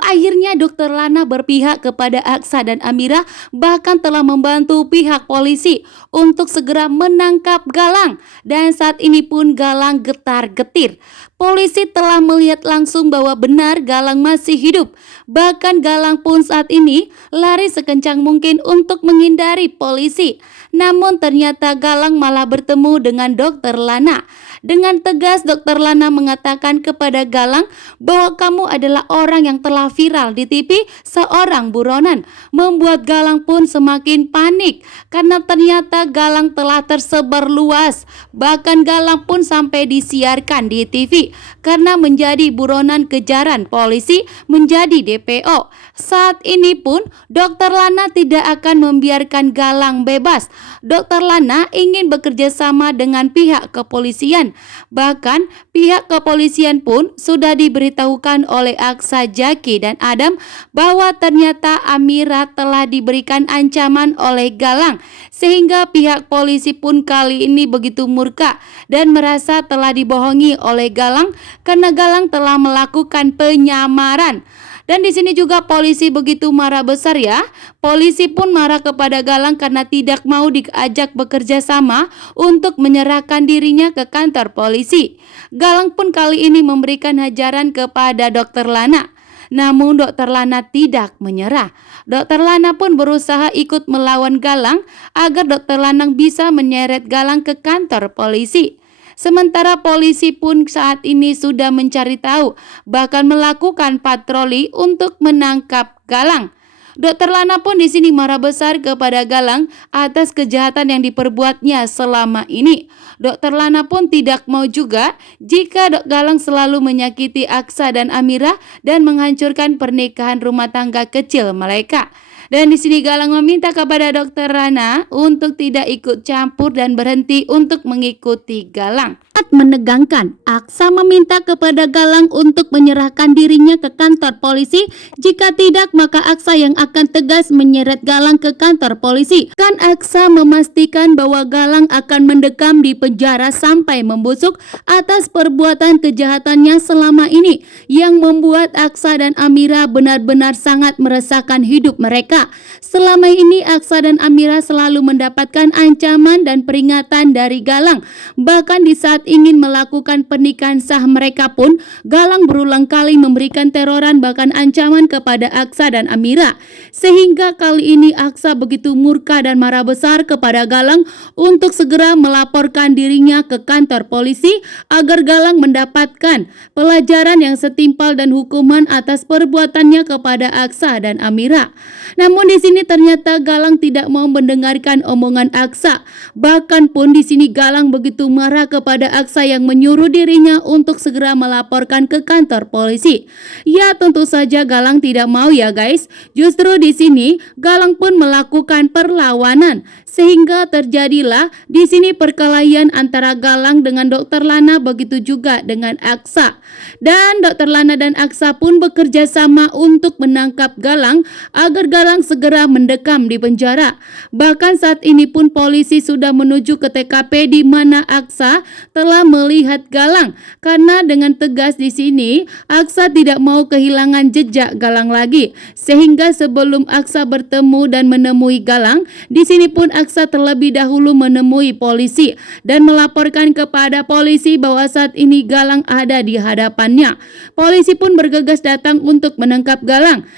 Akhirnya Dokter Lana berpihak kepada Aksa dan Amira, bahkan telah membantu pihak polisi untuk segera menangkap Galang. Dan saat ini pun Galang getar-getir. Polisi telah melihat langsung bahwa benar Galang masih hidup. Bahkan Galang pun saat ini lari sekencang mungkin untuk menghindari polisi. Namun ternyata Galang malah bertemu dengan Dokter Lana. Dengan tegas Dokter Lana mengatakan kepada Galang bahwa kamu adalah orang yang telah viral di TV, seorang buronan. Membuat Galang pun semakin panik karena ternyata Galang telah tersebar luas. Bahkan Galang pun sampai disiarkan di TV karena menjadi buronan kejaran polisi, menjadi DPO. Saat ini pun Dokter Lana tidak akan membiarkan Galang bebas. Dokter Lana ingin bekerja sama dengan pihak kepolisian. Bahkan pihak kepolisian pun sudah diberitahukan oleh Aksa, Jaki dan Adam bahwa ternyata Amira telah diberikan ancaman oleh Galang, sehingga pihak polisi pun kali ini begitu murka dan merasa telah dibohongi oleh Galang karena Galang telah melakukan penyamaran. Dan di sini juga polisi begitu marah besar ya. Polisi pun marah kepada Galang karena tidak mau diajak bekerja sama untuk menyerahkan dirinya ke kantor polisi. Galang pun kali ini memberikan hajaran kepada Dokter Lana. Namun Dokter Lana tidak menyerah. Dokter Lana pun berusaha ikut melawan Galang agar Dokter Lana bisa menyeret Galang ke kantor polisi. Sementara polisi pun saat ini sudah mencari tahu, bahkan melakukan patroli untuk menangkap Galang. Dokter Lana pun di sini marah besar kepada Galang atas kejahatan yang diperbuatnya selama ini. Dokter Lana pun tidak mau juga jika Galang selalu menyakiti Aksa dan Amira dan menghancurkan pernikahan rumah tangga kecil mereka. Dan di sini Galang meminta kepada Dokter Lana untuk tidak ikut campur dan berhenti untuk mengikuti Galang. Saat menegangkan, Aksa meminta kepada Galang untuk menyerahkan dirinya ke kantor polisi. Jika tidak, maka Aksa yang akan tegas menyeret Galang ke kantor polisi. Kan Aksa memastikan bahwa Galang akan mendekam di penjara sampai membusuk atas perbuatan kejahatannya selama ini, yang membuat Aksa dan Amira benar-benar sangat meresahkan hidup mereka. Selama ini Aksa dan Amira selalu mendapatkan ancaman dan peringatan dari Galang. Bahkan di saat ingin melakukan pernikahan sah mereka pun, Galang berulang kali memberikan teroran bahkan ancaman kepada Aksa dan Amira. Sehingga kali ini Aksa begitu murka dan marah besar kepada Galang untuk segera melaporkan dirinya ke kantor polisi agar Galang mendapatkan pelajaran yang setimpal dan hukuman atas perbuatannya kepada Aksa dan Amira. Namun di sini ternyata Galang tidak mau mendengarkan omongan Aksa. Bahkan pun di sini Galang begitu marah kepada Aksa yang menyuruh dirinya untuk segera melaporkan ke kantor polisi. Ya, tentu saja Galang tidak mau ya guys. Justru di sini Galang pun melakukan perlawanan sehingga terjadilah di sini perkelahian antara Galang dengan Dokter Lana, begitu juga dengan Aksa. Dan Dokter Lana dan Aksa pun bekerja sama untuk menangkap Galang agar Galang segera mendekam di penjara. Bahkan saat ini pun polisi sudah menuju ke TKP di mana Aksa telah melihat Galang, karena dengan tegas di sini Aksa tidak mau kehilangan jejak Galang lagi. Sehingga sebelum Aksa bertemu dan menemui Galang, di sini pun Aksa terlebih dahulu menemui polisi dan melaporkan kepada polisi bahwa saat ini Galang ada di hadapannya. Polisi pun bergegas datang untuk menangkap Galang.